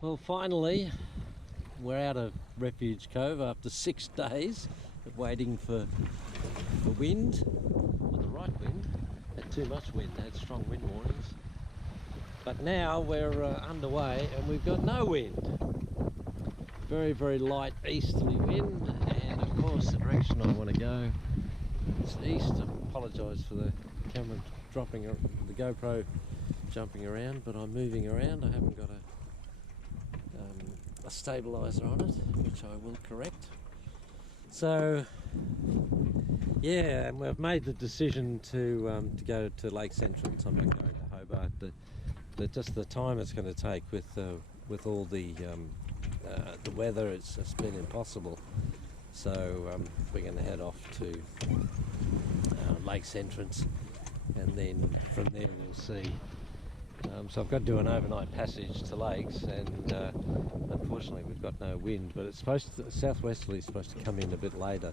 Well, finally, we're out of Refuge Cove after 6 days of waiting for the wind, or the right wind. Had too much wind, had strong wind warnings. But now we're underway and we've got no wind. Very, very light easterly wind, and of course the direction I want to go is east. I apologise for the camera dropping, the GoPro jumping around, but I'm moving around. I haven't got a stabiliser on it, which I will correct. So yeah, and we've made the decision to go to Lakes Entrance. I'm not going to Hobart. Just the time it's going to take with all the weather, it's just been impossible. So we're going to head off to Lakes Entrance, and then from there we'll see. So I've got to do an overnight passage to Lakes, and unfortunately we've got no wind, but it's supposed to, southwesterly is supposed to come in a bit later.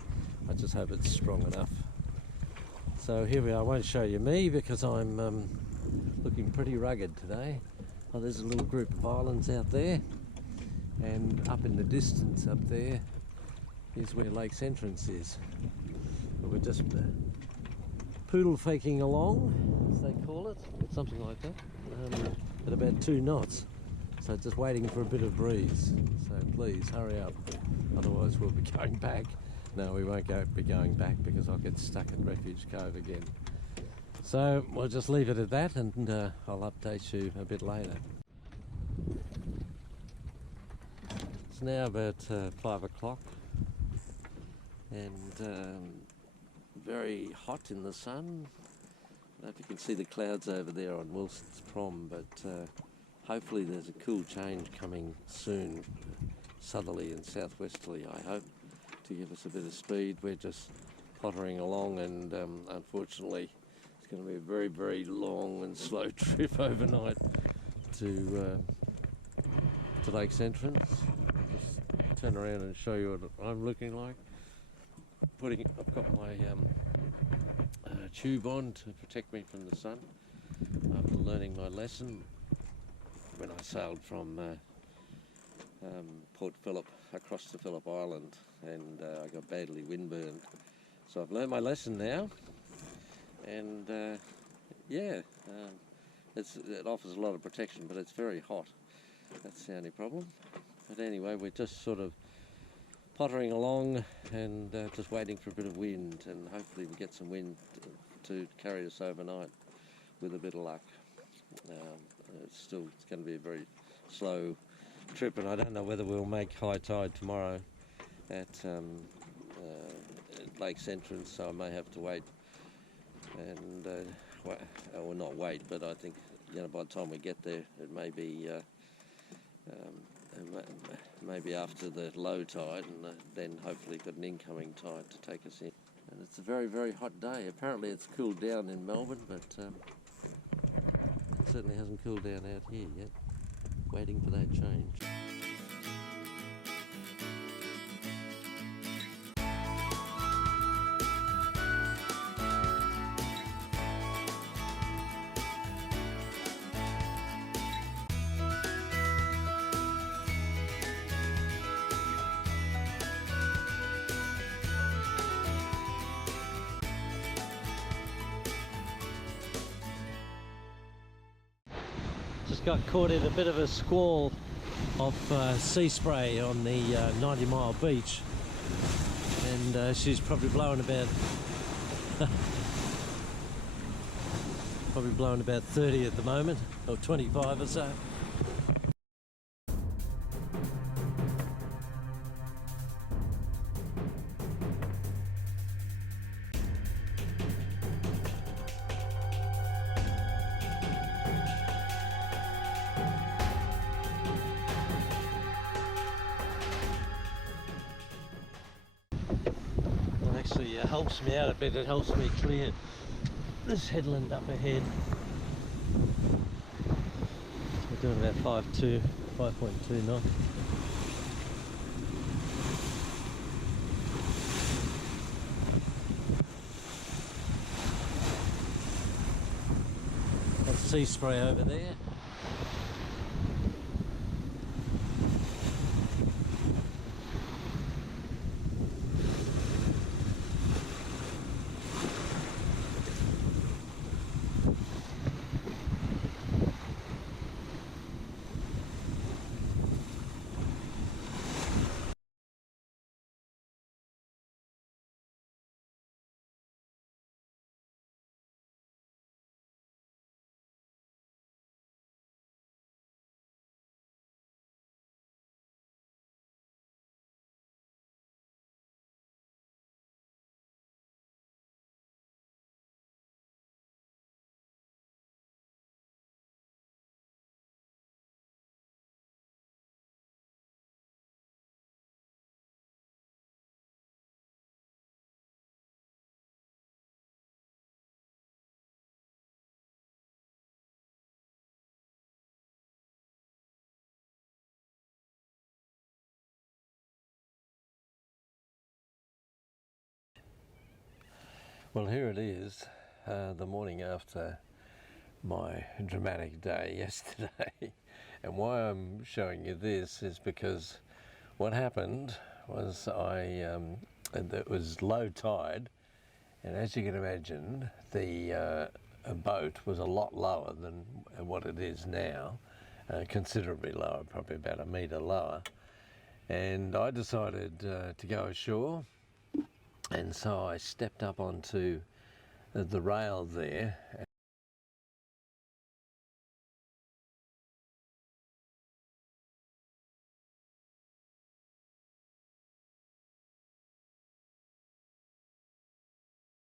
I just hope it's strong enough. So here we are. I won't show you me because I'm looking pretty rugged today. Oh, there's a little group of islands out there, and up in the distance up there is where Lakes Entrance is. But we're just poodle faking along, as they call it, something like that, at about 2 knots. So just waiting for a bit of breeze. So please hurry up, otherwise we'll be going back. No, we won't be going back because I'll get stuck at Refuge Cove again. So we'll just leave it at that, and I'll update you a bit later. It's now about 5 o'clock, and very hot in the sun. I don't know if you can see the clouds over there on Wilson's Prom, but hopefully there's a cool change coming soon, southerly and southwesterly, I hope, to give us a bit of speed. We're just pottering along, and unfortunately it's going to be a very, very long and slow trip overnight to Lakes Entrance. I'll just turn around and show you what I'm looking like. I've got my tube on to protect me from the sun after learning my lesson when I sailed from Port Phillip across to Phillip Island, and I got badly windburned. So I've learned my lesson now, and yeah, it offers a lot of protection, but it's very hot. That's the only problem. But anyway, we're just sort of pottering along and just waiting for a bit of wind, and hopefully we get some wind to carry us overnight with a bit of luck. It's going to be a very slow trip, and I don't know whether we'll make high tide tomorrow at Lakes Entrance, so I may have to wait, and or not wait, but I think by the time we get there it may be maybe after the low tide, and then hopefully got an incoming tide to take us in. And it's a very, very hot day. Apparently it's cooled down in Melbourne, but it certainly hasn't cooled down out here yet. Waiting for that change. Just got caught in a bit of a squall of Seaspray on the 90 Mile beach, and she's probably blowing about 30 at the moment, or 25 or so. Actually helps me out a bit. It helps me clear this headland up ahead. We're doing about 5.2 knots. That's Seaspray over there. Well, here it is, the morning after my dramatic day yesterday. And why I'm showing you this is because what happened was it was low tide, and as you can imagine, the boat was a lot lower than what it is now, considerably lower, probably about a metre lower. And I decided to go ashore, and so I stepped up onto the rail there